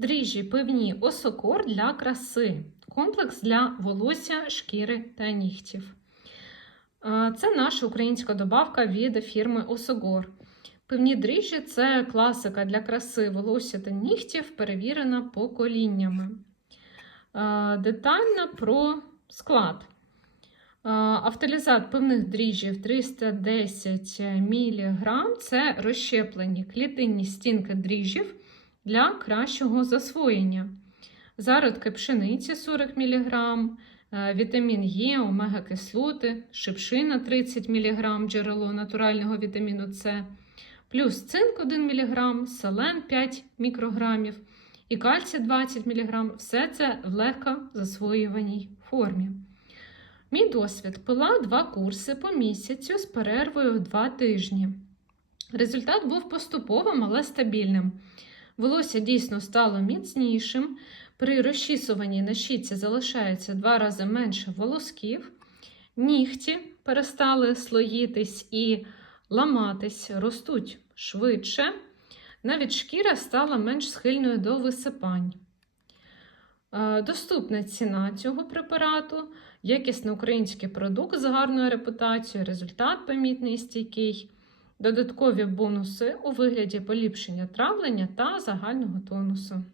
Дріжджі пивні осокор для краси. Комплекс для волосся, шкіри та нігтів. Е, Це наша українська добавка від фірми Осогор. Пивні дріжджі це класика для краси волосся та нігтів, перевірена поколіннями. Е, Детально про склад. Е, Автолізат пивних дріжджів 310 мг це розщеплені клітинні стінки дріжджів для кращого засвоєння. Зародки пшениці 40 мг, е, вітамін Е, омега-кислоти, шипшина 30 мг, джерело натурального вітаміну С, плюс цинк 1 мг, селен 5 мікрограмів і кальцій 20 мг. Все це в легко засвоюваній формі. Мій досвід пила два курси по місяцю з перервою в два тижні. Результат був поступовим, але стабільним. Волосся дійсно стало міцнішим. При розчісуванні на щітці залишається два рази менше волосків, нігті перестали слоїтись і ламатись, ростуть швидше. Навіть шкіра стала менш схильною до висипань. Е, Доступна ціна цього препарату, якісний український продукт з гарною репутацією, результат помітний і стійкий, додаткові бонуси у вигляді поліпшення травлення та загального тонусу.